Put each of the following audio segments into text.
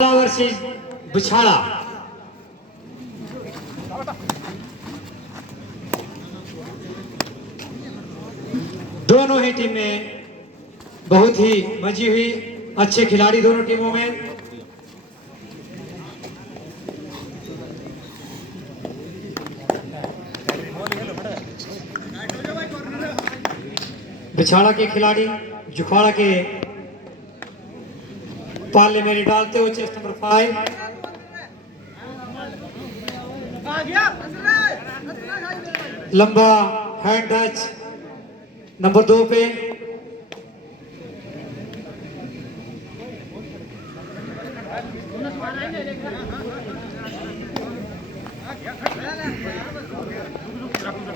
Versus बिछाड़ा। दोनों ही टीमें बहुत ही मजी हुई, अच्छे खिलाड़ी दोनों टीमों में। बिछाड़ा के खिलाड़ी जुखाड़ा के पाले में डालते हुए चेस्ट नंबर 5 लंबा हैंड टच नंबर 2 पे।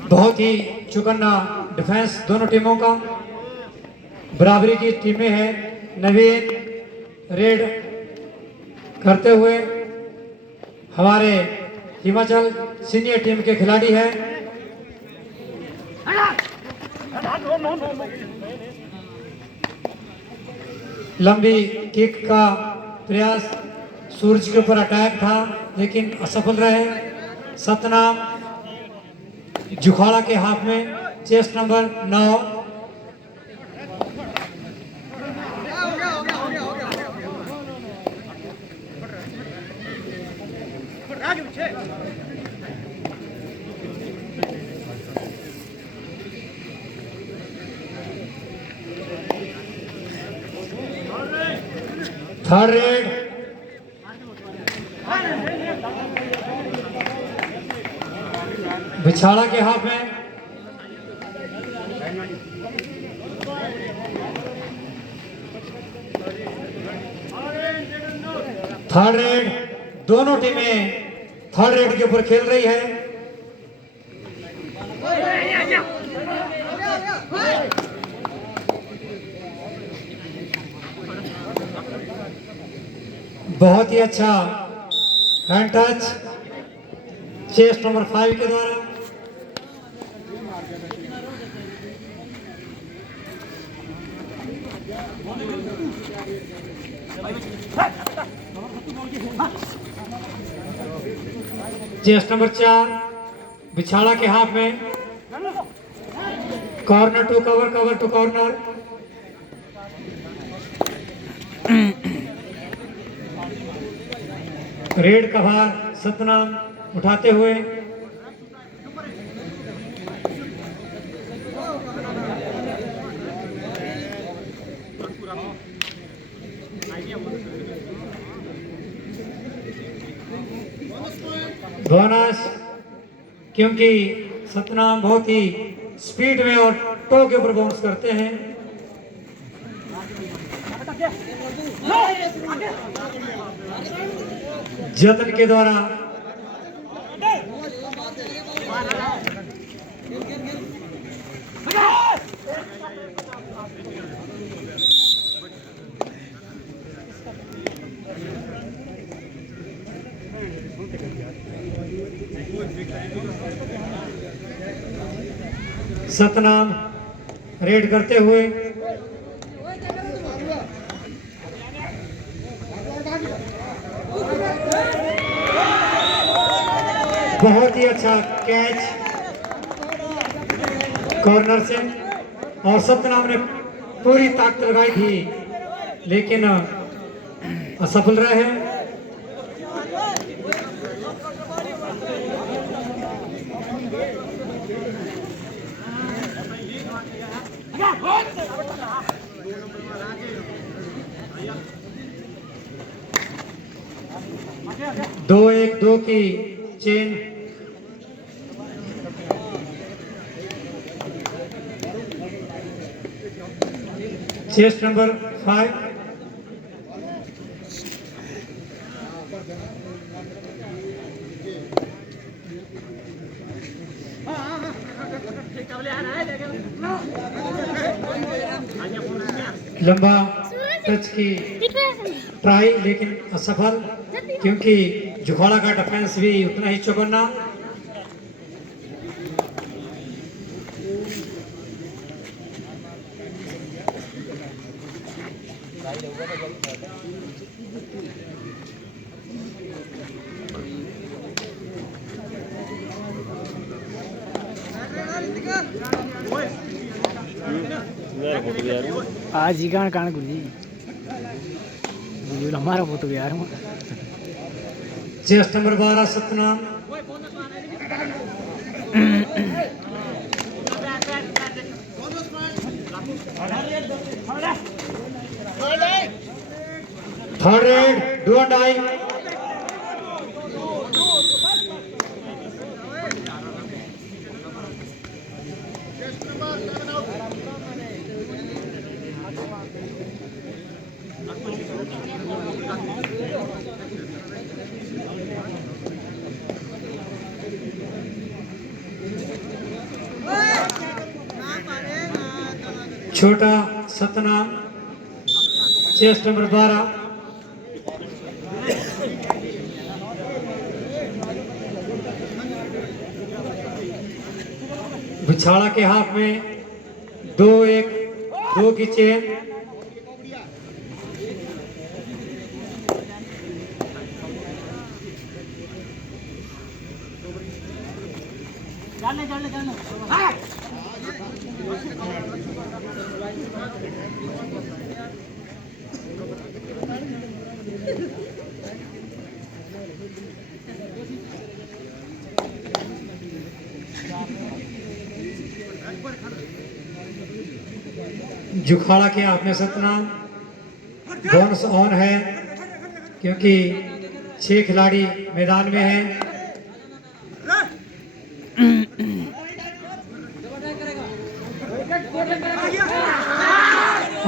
बहुत ही चौकन्ना डिफेंस दोनों टीमों का। बराबरी की टीमें हैं। नवीन रेड करते हुए हमारे हिमाचल सीनियर टीम के खिलाड़ी हैं। लंबी किक का प्रयास, सूरज के ऊपर अटैक था लेकिन असफल रहे। सतनाम जुखाड़ा के हाथ में चेस्ट नंबर 9। थर्ड रेड बिछाड़ा के हाथ में। थर्ड रेड, दोनों टीमें थर्ड रेड के ऊपर खेल रही है। बहुत ही अच्छा हैंड टच चेस्ट नंबर 5 के द्वारा। चेस्ट नंबर 4 बिछाड़ा के हाथ में। Corner to cover, cover to corner. Raid का भार सतनाम उठाते हुए। बोनस, क्योंकि सतनाम बहुत ही स्पीड में और टो के ऊपर बाउंस करते हैं। जतन के द्वारा सतनाम रेड करते हुए। बहुत ही अच्छा कैच कॉर्नर से, और सतनाम ने पूरी ताकत लगाई थी लेकिन असफल रहे। दो एक दो की चेन। चेस्ट नंबर 5 लंबा टच की ट्राई लेकिन असफल, क्योंकि जुखाड़ा का डिफेंस भी उतना ही चौकन्ना। आज ही कान कान गुल्ली गुल्ली हमारा फोटो भी यार chest number 12 Satnam. Third raid do and die. छोटा सतनाम चेस्ट नंबर 12। बिछाड़ा के हाथ में 2-1-2 की चेन। जुखाड़ा के हाथ में सतनाम। बोनस ऑन है क्योंकि 6 खिलाड़ी मैदान में हैं।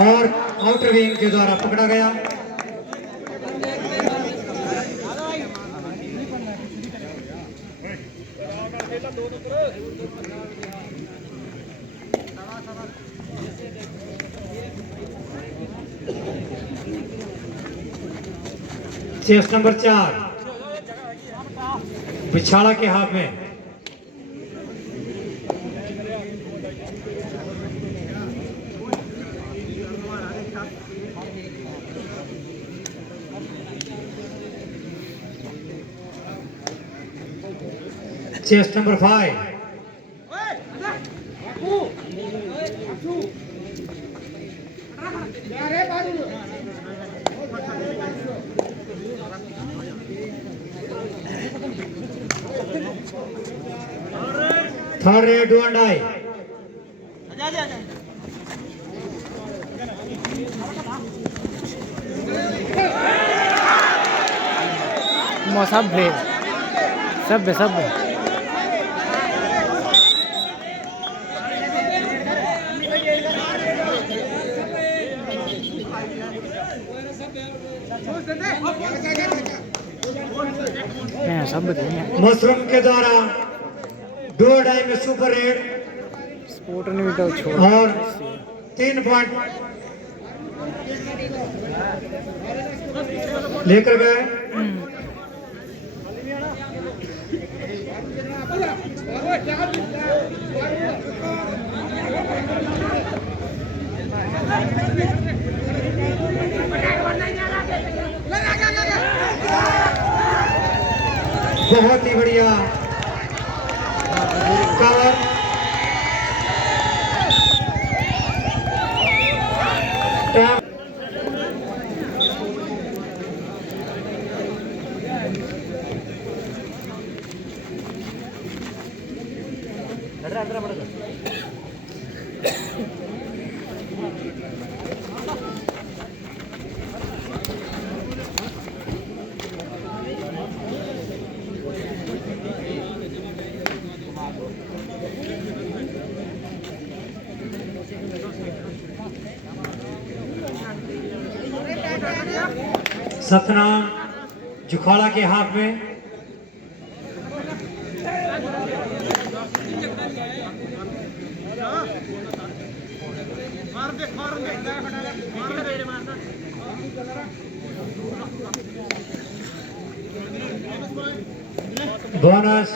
और आउटर विंग के द्वारा पकड़ा गया। चेस्ट नंबर 4 बिछाड़ा के हाथ में। Chest number 5 third raid do and die. सब है सब है सब है। मशरूम के द्वारा 2 डाई में सुपर रेड स्पोर्ट ने भी छोड़ और 3 पॉइंट लेकर गए। बहुत ही बढ़िया कवर। सतनाम जुखाड़ा के हाथ में। बोनस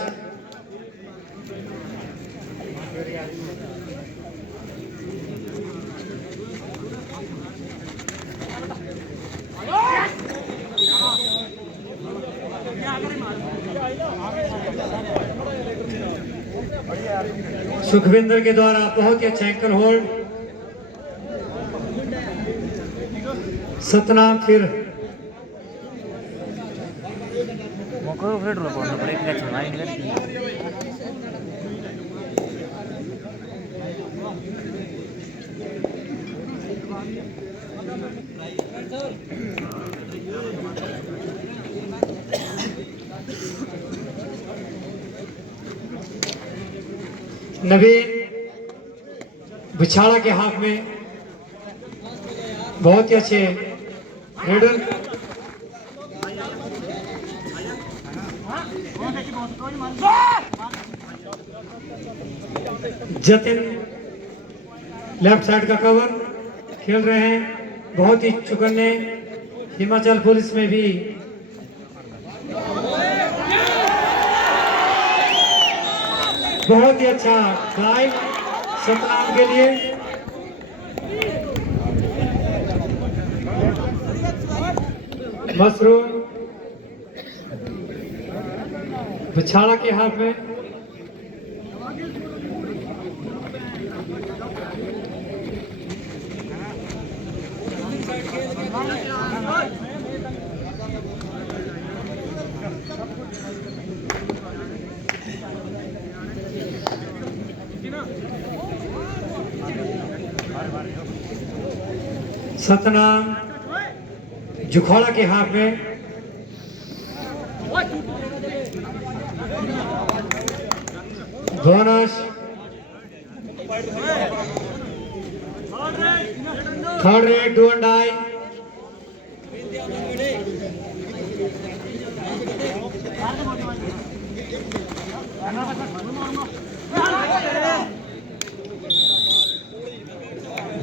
सुखविंदर के द्वारा बहुत ही अच्छा एंकल होल्ड। सतनाम फिर मोको फिर लो पड़ना पड़ेगा चुनाव इनका नवीन बिछाड़ा के हाथ में बहुत ही अच्छे रेडर। जतिन लेफ्ट साइड का कवर खेल रहे हैं, बहुत ही चुकन्ने। हिमाचल पुलिस में भी बहुत ही अच्छा ड्राइव सतनाम के लिए। मशरूम बिछाड़ा के हाथ में। सतनाम जुखौड़ा के हाथ में। Bonus third raid do and die.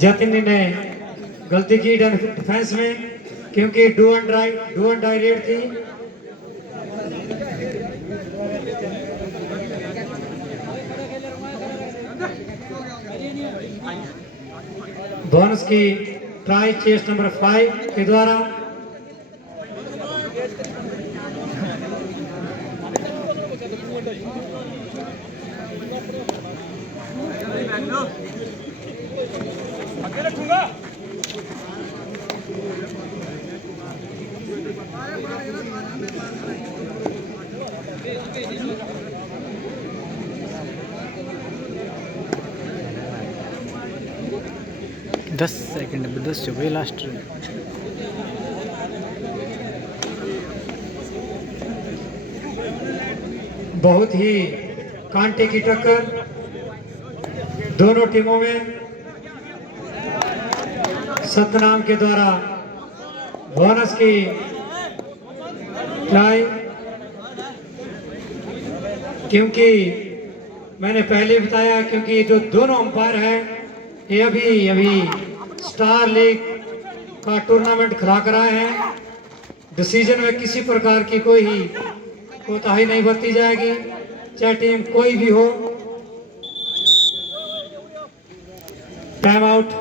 Jatin ने गलती की डिफेंस में, क्योंकि डू एंड डाई रेड थी। बोनस की ट्राई चेस नंबर 5 के द्वारा। दस सेकंड 10 चुके लास्ट। बहुत ही कांटे की टक्कर दोनों टीमों में। सतनाम के द्वारा बोनस की ट्राई, क्योंकि मैंने पहले बताया, क्योंकि जो दोनों अंपायर हैं ये अभी स्टार लीग का टूर्नामेंट खिला कर आए हैं। डिसीजन में किसी प्रकार की कोई कोताही नहीं बरती जाएगी, चाहे टीम कोई भी हो। Time out.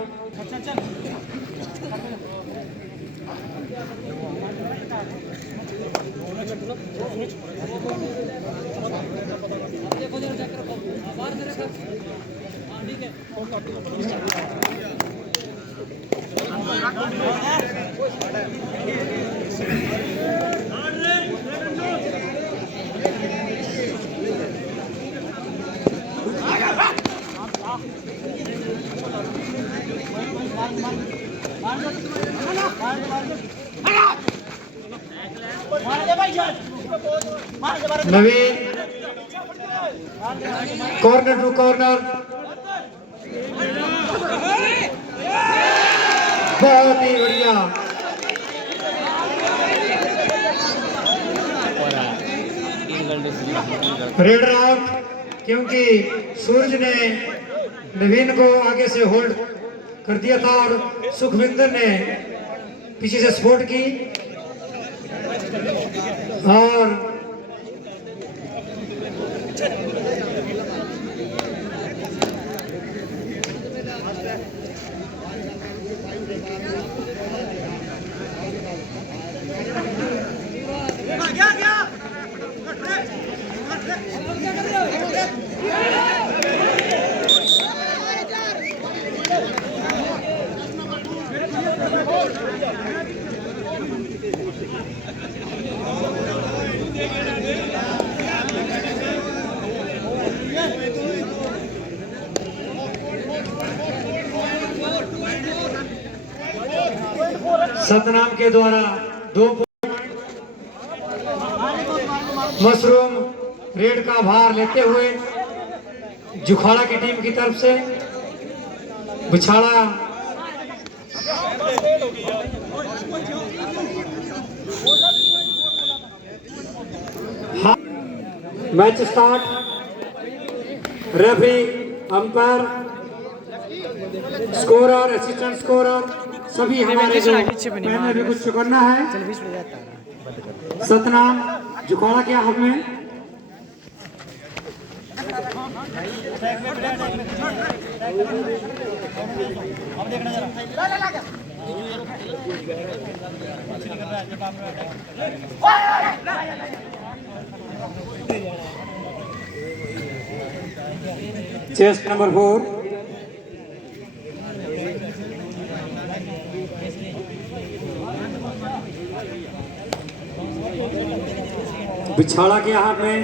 Naveen corner to corner, बहुत ही बढ़िया। रेड आउट, क्योंकि सूरज ने नवीन को आगे से होल्ड कर दिया था और सुखविंदर ने पीछे से सपोर्ट की और सतनाम के द्वारा 2 मशरूम रेड का भार लेते हुए जुखाड़ा की टीम की तरफ से Bichhara match start. Referee, umpire, scorer, assistant scorer सभी हमारे जो पहले भी कुछ करना है। सतनाम जुखाड़ा के हाथ में चेस्ट नंबर 4 बिछाड़ा के हाथ में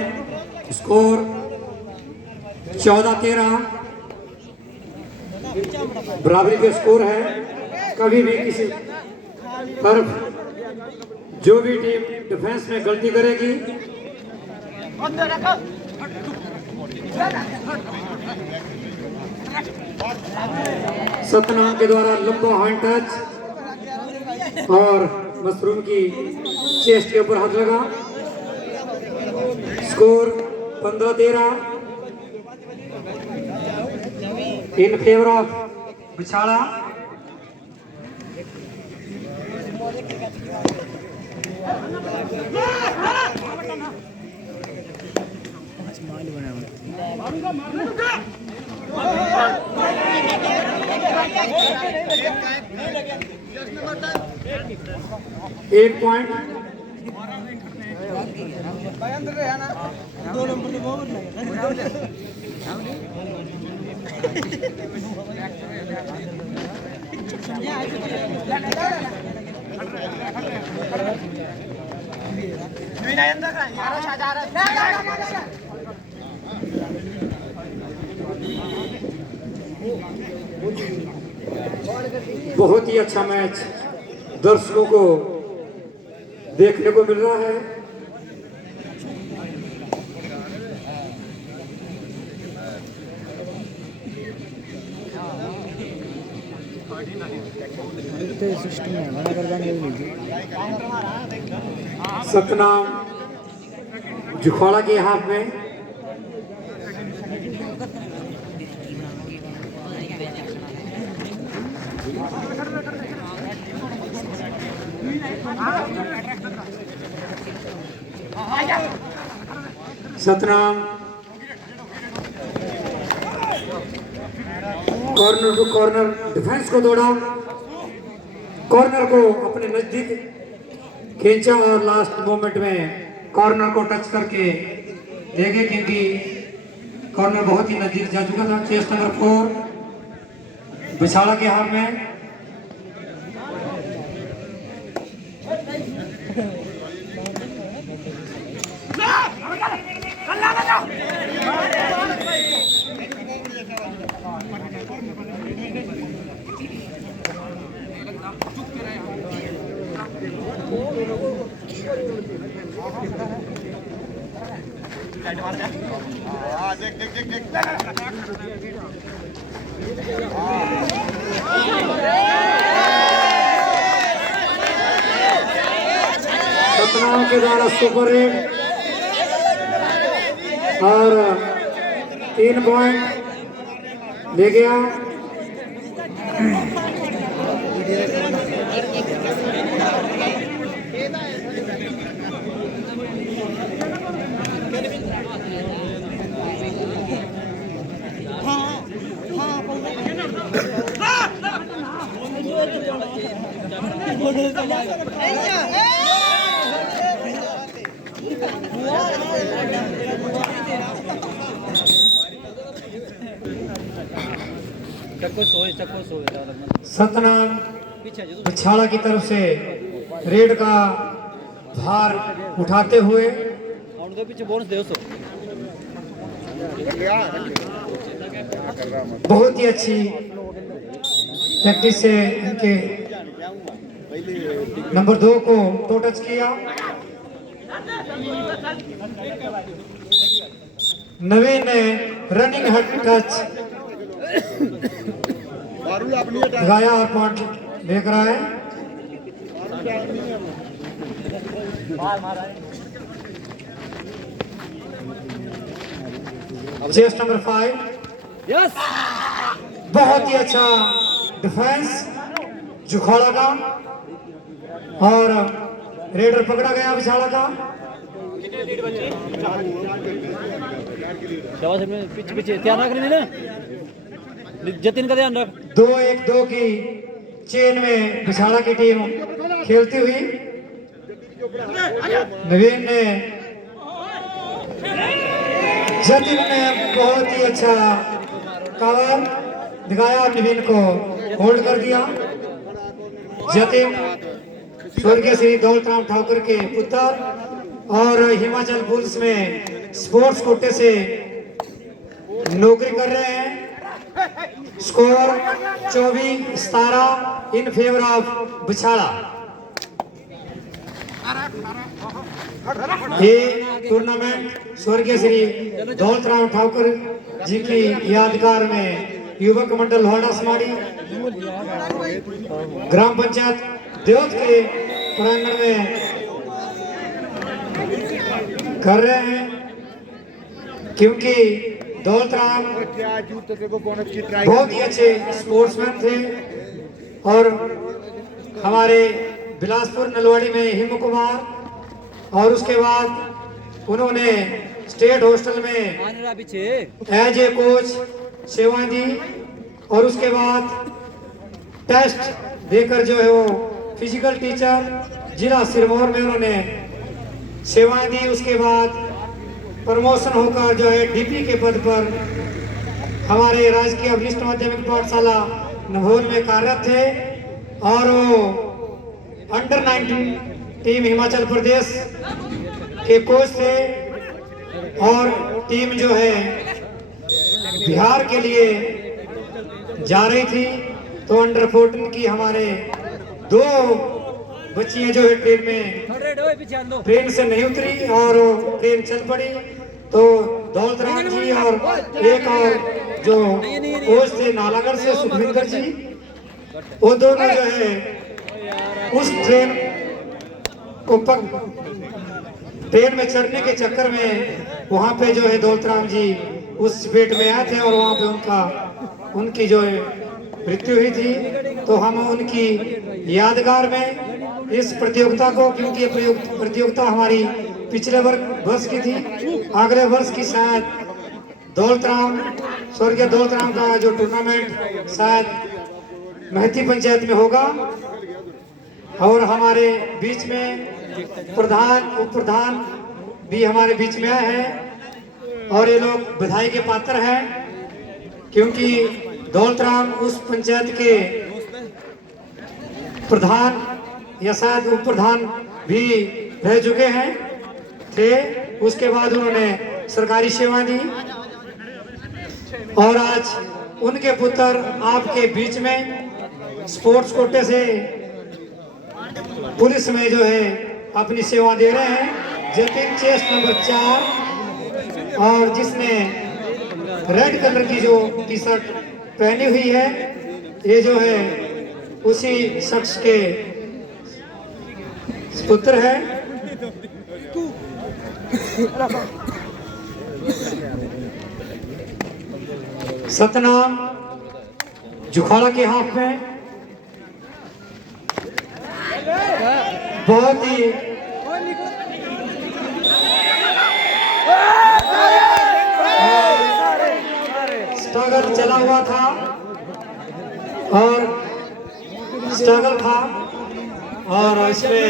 स्कोर 14-13 बराबरी के स्कोर है। कभी भी किसी तरफ जो भी टीम डिफेंस में गलती करेगी सतनाम के द्वारा लंबा हैंड टच और मशरूम की चेस्ट के ऊपर हाथ लगा। Score 15-13 in favour of Bichhara. एक पॉइंट बहुत ही अच्छा मैच दर्शकों को देखने को मिल रहा है। सतनाम जुखाड़ा के हाथ में Satnam corner to corner defence को दौड़ा, कॉर्नर को अपने नजदीक खींचा और लास्ट मोमेंट में कॉर्नर को टच करके ले गए क्योंकि कॉर्नर बहुत ही नजदीक जा चुका था। चेस्ट नंबर 4 बिछाड़ा के हाथ में सतनाम के द्वारा सुपर हिट और 3 पॉइंट ले गया। सतनाम बिछाड़ा की तरफ से रेड का भार उठाते हुए पीछे बोनस दे उसको। बहुत ही अच्छी प्रैक्टिस से इनके नंबर 2 को टो टच किया। नवीन ने रनिंग हट टच गाया और पॉइंट लेकर आए। चेस्ट नंबर 5 यस बहुत ही अच्छा डिफेंस जुखाड़ा का और रेडर पकड़ा गया बिछाड़ा का। पीछे पीछे ध्यान रख ना, जतिन का ध्यान रख। 2-1-2 की चेन में बिछाड़ा की टीम खेलती हुई। नवीन ने जतिन ने बहुत ही अच्छा कवर दिखाया और नवीन को होल्ड कर दिया। जतिन स्वर्गीय श्री दौलतराम ठाकुर के पुत्र और हिमाचल पुलिस में स्पोर्ट्स कोटे से नौकरी कर रहे हैं। Score 24-17 in favour of Bichhara. ये टूर्नामेंट स्वर्गीय श्री दौलतराम ठाकुर जी की यादगार में युवक मंडल होड़ा समाड़ी ग्राम पंचायत देवत के प्रांगण में कर रहे हैं, क्योंकि दौलतराम बहुत ही अच्छे स्पोर्ट्समैन थे और हमारे बिलासपुर नलवाड़ी में हिम कुमार और उसके बाद उन्होंने स्टेट हॉस्टल में एज ए कोच सेवाएं दी और उसके बाद टेस्ट देकर जो है वो फिजिकल टीचर जिला सिरमौर में उन्होंने सेवाएं दी। उसके बाद प्रमोशन होकर जो है डीपी के पद पर हमारे राजकीय वरिष्ठ माध्यमिक पाठशाला नभोल में कार्यरत थे और वो अंडर 19 टीम हिमाचल प्रदेश के कोच थे और टीम जो है बिहार के लिए जा रही थी। तो अंडर 14 की हमारे 2 बच्चियां जो है ट्रेन से नहीं उतरी और ट्रेन चल पड़ी। तो दौलतराम जी और एक और जो कोच थे नालागढ़ से सुखविंदर जी, वो दोनों जो है उस ट्रेन में चढ़ने के चक्कर में वहां पे जो है दौलतराम जी उस पेट में आए थे और वहां पे उनकी जो है मृत्यु हुई थी। तो हम उनकी यादगार में इस प्रतियोगिता को, क्योंकि ये प्रतियोगिता हमारी पिछले वर्ष की थी, अगले वर्ष की शायद दौलतराम स्वर्गीय दौलतराम का जो टूर्नामेंट शायद महती पंचायत में होगा। और हमारे बीच में प्रधान उप प्रधान भी हमारे बीच में आए हैं और ये लोग बधाई के पात्र हैं, क्योंकि दौलतराम उस पंचायत के प्रधान या शायद उप प्रधान भी रह चुके हैं थे। उसके बाद उन्होंने सरकारी सेवा दी और आज उनके पुत्र आपके बीच में स्पोर्ट्स कोटे से पुलिस में जो है अपनी सेवा दे रहे हैं। जतिन चेस्ट नंबर 4 और जिसने रेड कलर की जो टी शर्ट पहनी हुई है, ये जो है उसी शख्स के पुत्र है। सतनाम जुखाड़ा के हाथ में बहुत ही स्ट्रगल चला हुआ था और स्ट्रगल था और इसमें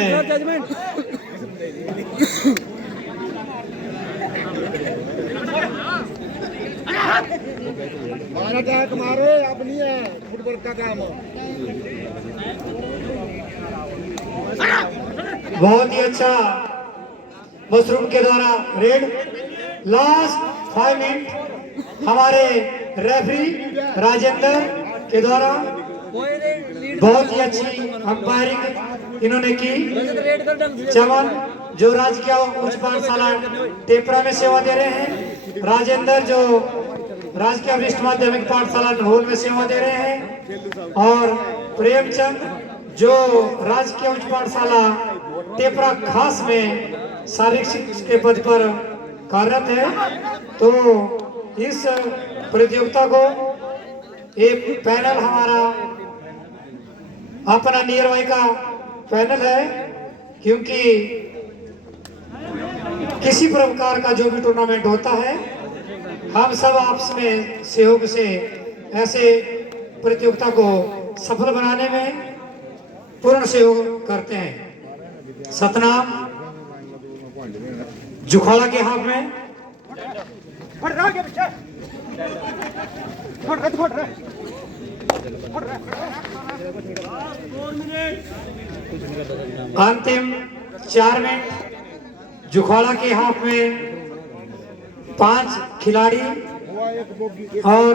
मारो अपनी है फुटबॉल का काम। बहुत ही अच्छा मशरूम के द्वारा रेड। लास्ट 5 मिनट हमारे रेफरी राजेंद्र के द्वारा बहुत ही अच्छी अंपायरिंग इन्होंने की। चमन जो राजकीय उच्च पाठशाला टेपरा में सेवा दे रहे हैं, राजेंद्र जो राजकीय वरिष्ठ माध्यमिक पाठशाला ढोल में सेवा दे रहे हैं, और प्रेमचंद जो राजकीय उच्च पाठशाला टेपरा खास में शारीरिक शिक्षक के पद पर कार्यरत है। तो इस प्रतियोगिता को एक पैनल हमारा अपना नियरवाई का पैनल है, क्योंकि किसी प्रकार का जो भी टूर्नामेंट होता है हम सब आपस में सहयोग से ऐसे प्रतियोगिता को सफल बनाने में पूर्ण सहयोग करते हैं। सतनाम जुखाड़ा के हाथ में अंतिम 4 मिनट। जुखाड़ा के हाथ में 5 खिलाड़ी और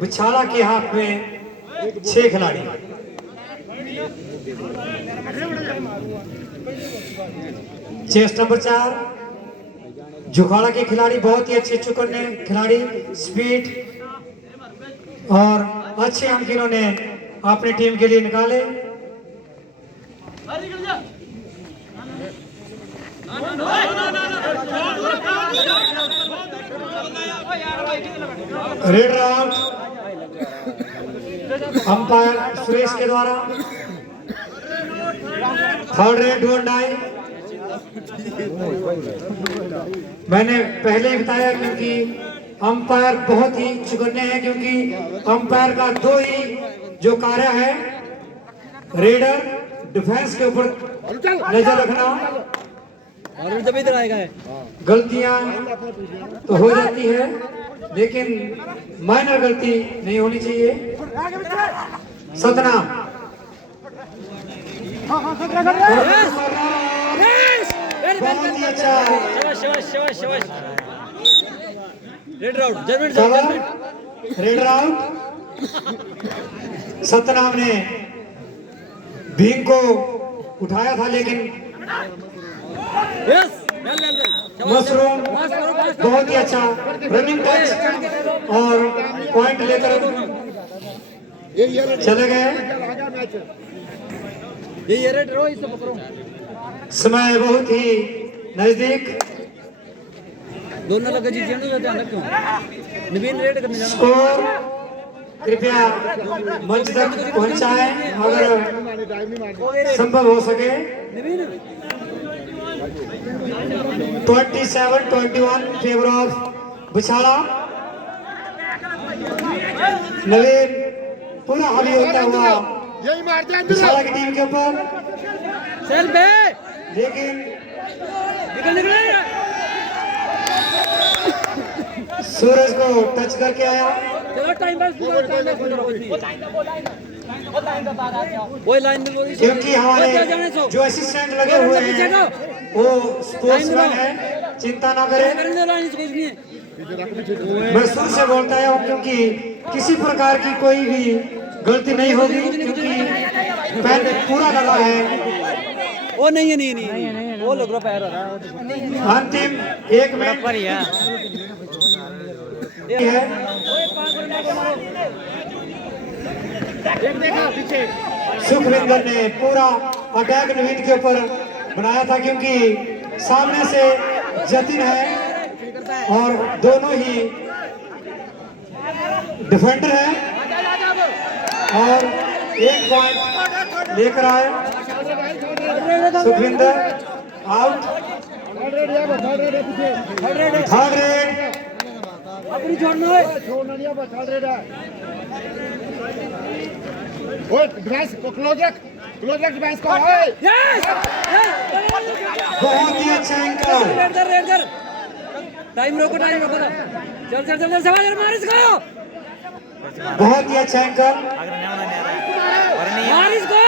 बिछाड़ा के हाथ में 6 खिलाड़ी। चेस्ट नंबर 4 जुखाड़ा के खिलाड़ी बहुत ही अच्छे चुकने खिलाड़ी, स्पीड और अच्छे अंक इन्होंने अपनी टीम के लिए निकाले। रेड राउंड अंपायर सुरेश के द्वारा। Third raid do and die. मैंने पहले ही बताया क्योंकि अंपायर बहुत ही चुकन्ने हैं, क्योंकि अंपायर का 2 ही जो कार्य है, रेडर डिफेंस के ऊपर नजर रखना। और जब इधर आएगा गलतियां तो हो जाती है, लेकिन माइनर गलती नहीं होनी चाहिए। सतनाम बहुत ही अच्छा। Raid round judgement raid round. Satnam ने भीम को उठाया था, लेकिन मशरूम बहुत ही अच्छा रनिंग टच और पॉइंट लेकर चले गए। समय बहुत ही नजदीक। दोनों लगे जीत ध्यान रखो। नवीन रेड करने जाना। स्कोर कृपया मंच तक पहुंचाएं अगर संभव हो सके। 27-21 फेवर ऑफ बिछाड़ा। नवीन पूरा हावी होता हुआ बिछाड़ा की टीम के ऊपर, लेकिन सूरज को टच करके आया। क्योंकि हमारे जो असिस्टेंट लगे हुए हैं वो स्पोर्ट्समैन है, चिंता ना करें। मैं शुरू से बोलता है क्योंकि किसी प्रकार की कोई भी गलती नहीं होगी, क्योंकि पैर पूरा लगा है। वो नहीं है वो लोग पैर अंतिम 1 मिनट है। सुखविंदर ने पूरा अटैक नवीन के ऊपर बनाया था, क्योंकि सामने से जतिन है और दोनों ही डिफेंडर है, और 1 पॉइंट लेकर आए। सुखविंदर आउट। थर्ड रेड अपनी छोड़ना है। डिफेंस को क्लोज रख डिफेंस को। यस बहुत ही अच्छा एंकर। रेड कर टाइम रोको चल सवाल मार इसको। बहुत ही अच्छा एंकर। मार इसको।